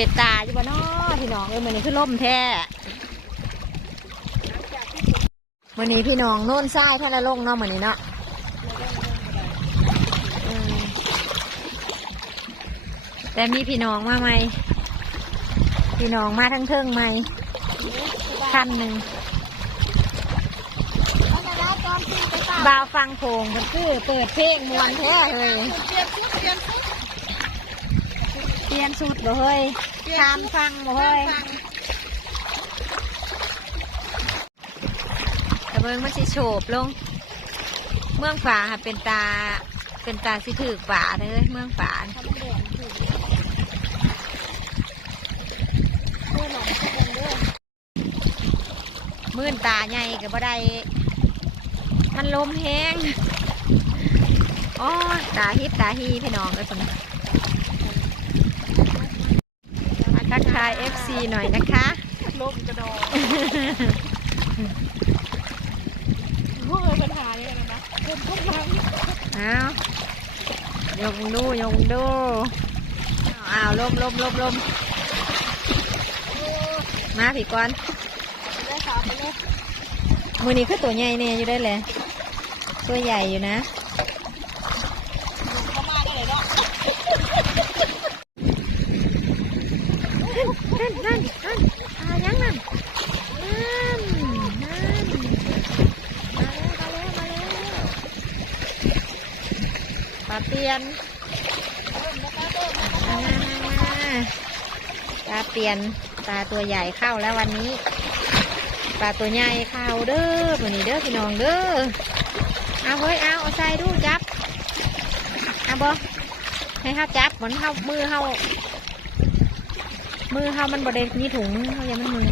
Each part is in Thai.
เป็ดตาอยู่บ่เนาะพี่น้องเออมื้อนี้คือล่มแท้มื้อนี้พี่น้องโน่นทรายท่านละลงเนาะมื้อนี้เนาะอืมแต่มีพี่น้องมาไหมพี่น้องมาทั้งเทิงไหมคันหนึ่งบ่าวฟังโพงมันคือเปิดเพลงมวนแท้เลย เปลี่ยนชุดบ่เฮ้ยตามฟังบ่เฮ้ยแต่เบิ่งมันสิโฉบลง เมืองฝาค่ะเป็นตา เป็นตาสิถือฝาเลยเมืองฝามื่นตาใหญ่กับบ่ได้ มันลมแห้งอ๋อตาฮิปตาฮีพี่น้องเลยคนนี้ มาทักทาย FC หน่อยนะคะลมกระดองพวกเออปัญหาเนี่ยนะคนทุกครั้งเอายงดูยงดูอ้าวลมลมลมลมมาผีก่อนได้สาวไปเลยมือนี้คือตัวใหญ่เนี่ยอยู่ได้เลยตัวใหญ่อยู่นะ เข้ามาได้เลยเนาะ นั่นนั่นนั่นอายังนั่นนั่นนั่นมาแล้วมาแล้วมาแล้ว ปลาเตียนมามามาปลาเตียนปลาตัวใหญ่เข้าแล้ววันนี้ปลาตัวใหญ่เข้าเด้อวันนี้เด้อพี่น้องเด้อเอาเฮ้ยเอาเอาใส่ดูจับเอาบอให้เขาจับเหมือนเขามือเขามือเขามันบดเด็มีถุงเขายังมันมือ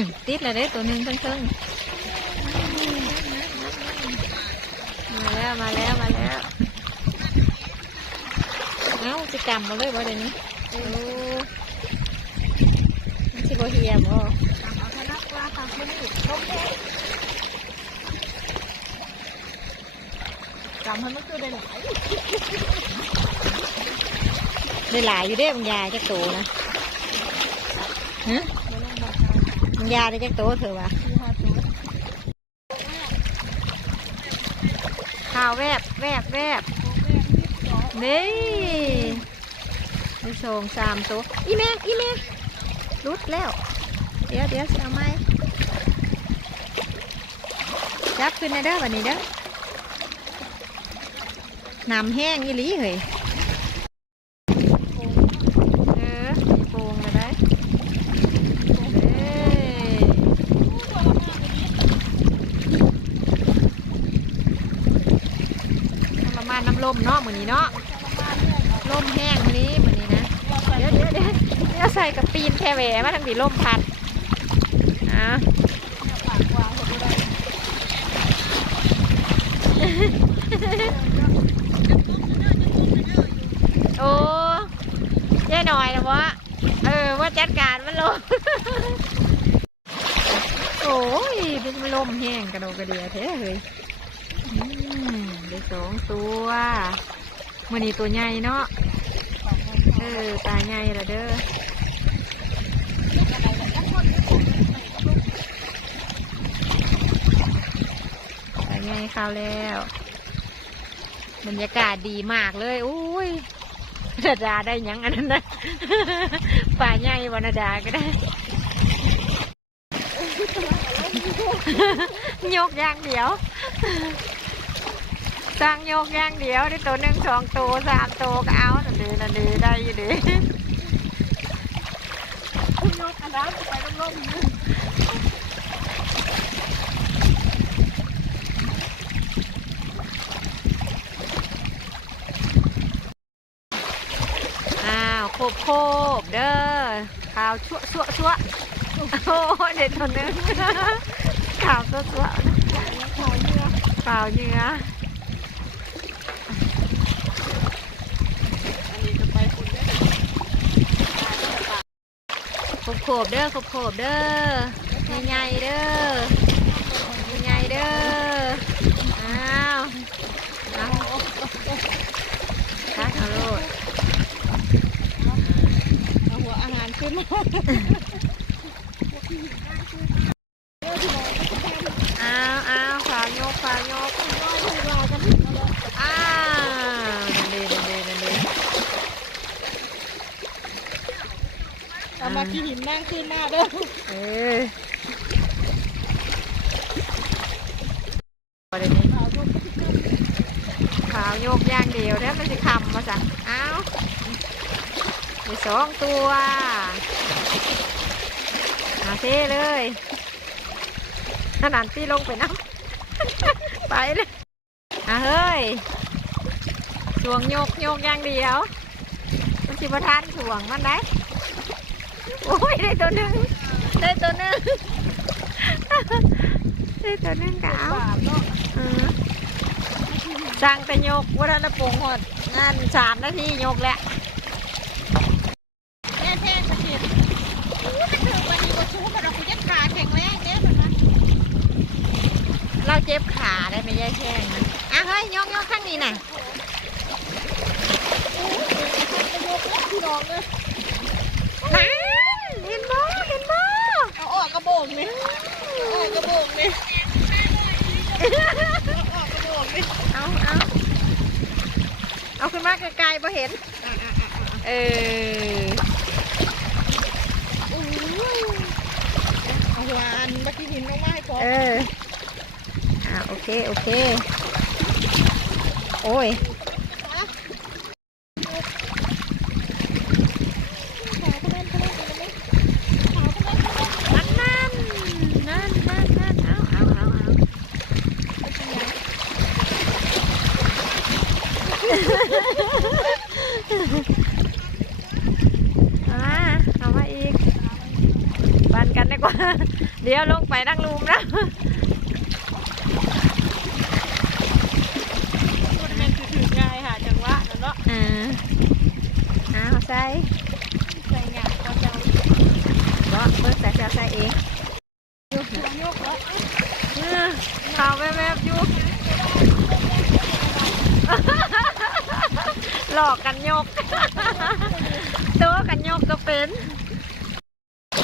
มติด เลยเด้ตัวหนึ่งเพิ่งมาแล้วมาแล้วมาแล้วเอ้าจะจำมาเลยว่เดี๋ยวนี้โอ้มันสิบเฮียบ่เอาชนะจำให้มันคือได้หลายได้หลายอยู่เด้บางยาจักโตนะฮะ ยาได้จักโตเถอะวะข้าวข่าวแวบแวบแวบนี่ดูโชงสามตัวอีแม่อีแม่รุดแล้ว เดี๋ยวเดี๋ยวสิเอาไหมจับขึ้นในเด้อวันนี้เด้อน้ำแห้งอีหลีเฮ้ยเออมีโป่งเลยได้เอ้ยทรมานน้ำล เหมือนี้เนาะลมแห้งมือนี้มือนี้นะเดี๋ยวเดี๋ยวเดี๋ยวเดี๋ยวใส่กับปีนแค่แหวมาทางผีลมพัดอะโอ้ยายหน่อยนะวะเออว่าจัดการมันลมโอ้ยเป็นลมแห้งกระโดดกระเดียแท้เลย สองตัวมันนี้ตัวใหญ่เนาะเออตาใหญ่ละเด้อตาใหญ่ข้าแล้ว บรรยากาศดีมากเลยอุ้ยนาดาได้ยังอันนั้นนะป่าใหญ่วานาดาก็ได้ยกอย่างเดียว สร้างโยกย่างเดียวได้ตัวหนึ่งสองตัวสามตัวก็เอานั่นดีนั่นดีได้อยู่ดีคุณยกอันนั้นไปลมๆอยู่อ้าวโคบโคบเด้อข่าวชั่วชั่วชั่วโอ้เด็ดตัวหนึงข่าวชั่วชั่วขอเนื้อข่าวเนื้อ ขบขบเด้อขบขบเด้อใหญ่ๆเด้อใหญ่ๆเด้ออ้าวนะตักเอาโลดเอาหัวอาหารขึ้นมา หินนั่งขึ้นหน้าเด้อเออประเด็นนี้ขาวโยกย่างเดียวแล้วมันจะคำมาสั่งอ้าวมีสองตัวมาเท่เลยขนาดที่ลงไปน้ำไปเลยอะเฮ้ยสวงโยกโยกย่างเดียวมันชิบทานสวงมันได้ โอ้ยได้ตัวหนึ่งได้ตัวหนึ่งได้ตัวหนึ่งกะเอาบาปเนาะเออสั่งแต่ยกวัฒนปรุงหมดงานสามนาทียกแหละแม่แท่งกระเทียมอู้กระเถิบวันนี้ก็ชู้กับเราคุยกันขาแข็งแรงเด้อแบบนั้นเราเจ็บขาได้ไหมยายแข้งนะอะเฮ้ยยกยกข้างนี้น่ะอู้เดี๋ยวจะยกแล้วพี่น้องเลย นั่นเห็นบ่เห็นบ่ เอาออกกระโบงนี่ ออกกระโบงนี่เอาออกกระโบงนี่เอาเอาเอาขึ้นมาไกลๆบ่เห็น เอออู้เอาหวอันบักกี้หินลงมาให้พอเออ อะโอเค โอเค โอ้ย นั่นนั่นนั่นนั่นนั่นเอาเอาเอาเอาเอา มาเอามาอีกปันกันดีกว่า เดี๋ยวลงไปนั่งลุมนะมันเป็นถือง่ายค่ะจังหวะนั่นเนาะอ่าเอาใส่ใส่งานก็จะบ่เบิกใส่ใส่ใส่เองยกยกแล้วเออข่าวแวบๆอยู่ หลอกกันยก ตัวกันยกก็เป็น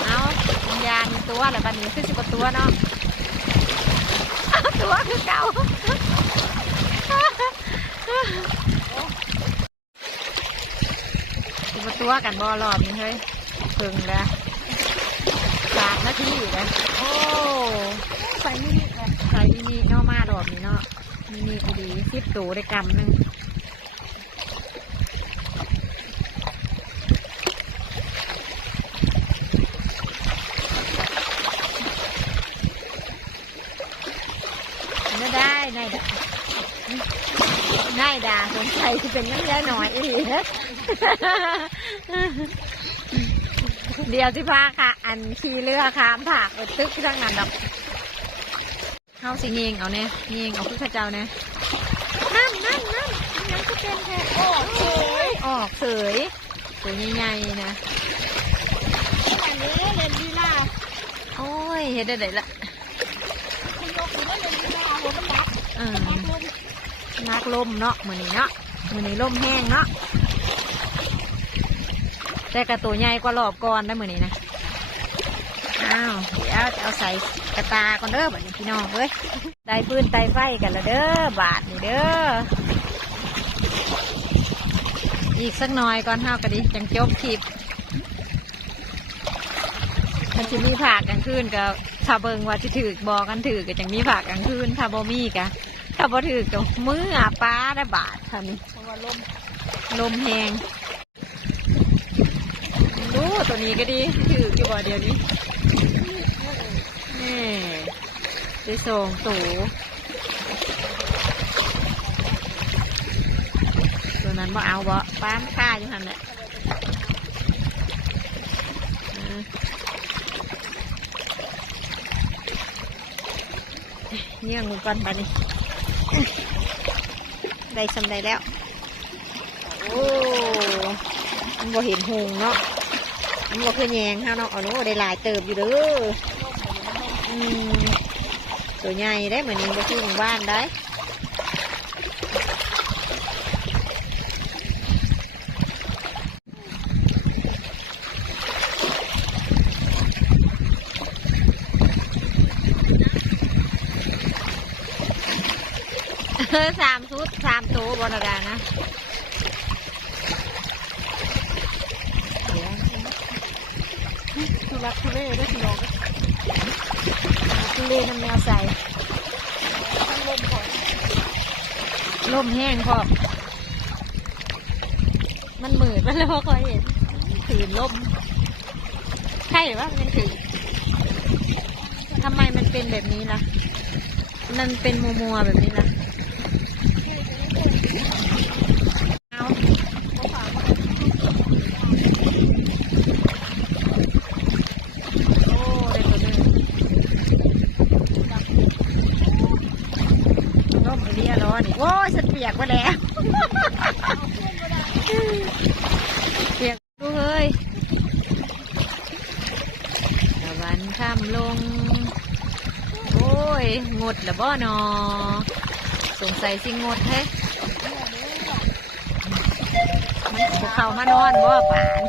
เอาวิญญาณมีตัวอะไรบ้านี้คือสิบกว่าตัวเนาะเอาตัวคือเก่าสิบกว่าตัวกันบอรอบนี้เฮ้ยเพิ่งแล้วสามนาทีเลยโอ้ใส่มินิออกใส่มินิเนาะมารอบนี้เนาะมินิพอดีสิบตัวได้กำหนึ่ง ไม่ได้นายดานายดา สงสัยที่เป็นน้ำยาหน่อยอีหลีเด้อเดี๋ยวที่พาค่ะ อันขี่เรือข้ามผักไปตึกทั้งนั้นดอกเข้าสิเงงเอาเนี่ยเงงเอาคือข้าเจ้าเนี่ยนั่นนั่นนั่นยังก็เป็นแค่โอ้โหออกเสยตัวใหญ่ๆนะอันนี้เล่นลีลาโอ้ยเฮ็ดได้ไดละคุณยกหรือว่าเล่นลีลาหัวมันนักเออนัก ลงนักลมเนาะมือนี้เนาะมือนี้ลมแห้งเนาะแต่กระตัวใหญ่กว่ารอบก่อนนะมือนี้นะอ้าวเดี๋ยวจะเอาใส่กระตาก่อนเด้อบัดนี้พี่น้องเว้ยไตพื้นไตไฟกันละเด้อบาทนี่เด้ออีกสักหน่อยก่อนเท่ากันดิจังจบคลิปมันจะมีผากกลางคืนกับถ้าเบิงว่าจะถือบอกันถือกับจังมีผากกลางคืนถ้าบ่มีกะ ถ้าบ่ถือกับมืออป้าได้บาทค่ะนี่เพราะว่าลมลมแหงดูตัวนี้ก็ดีถืออยู่บ่เดียวนี้นี่ได้ส่งตูตัวนั้นบ่เอาบ่ป้ามค่าอยู่หันแหละเออเยี่ยงมือก่อนบัดนี้ ได้สำได้แล้ว โอ้มันบ่เห็นหงเนาะมันบ่คือแยงฮะเนาะเอาหนูได้หลายเติบอยู่เด้ออืมตัวใหญ่ได้เหมือนนี้บ่คือหมู่บ้านได้ สามชุดสามตัวบนดานะทุลักทุเลได้พี่น้องทุเลน้ำแมวใส่ลมก่อนลมแห้งพอมันหมืดมันแล้วคอยเห็นถืนลมใช่หรือว่ามันถือทำไมมันเป็นแบบนี้ล่ะ มันเป็นมัวมัวๆแบบนี้ล่ะ เอา เขาฝากมา โอ้ได้ตัวหนึ่งลมเรียร้อนโอ้ยฉันเปียกไปแล้วเปียกดูเฮ้ยตะวันค่ำลง โอ้ย งดละบ่นอสงสัยสิงดเฮ้ มันเขามานอนบ่ป่าน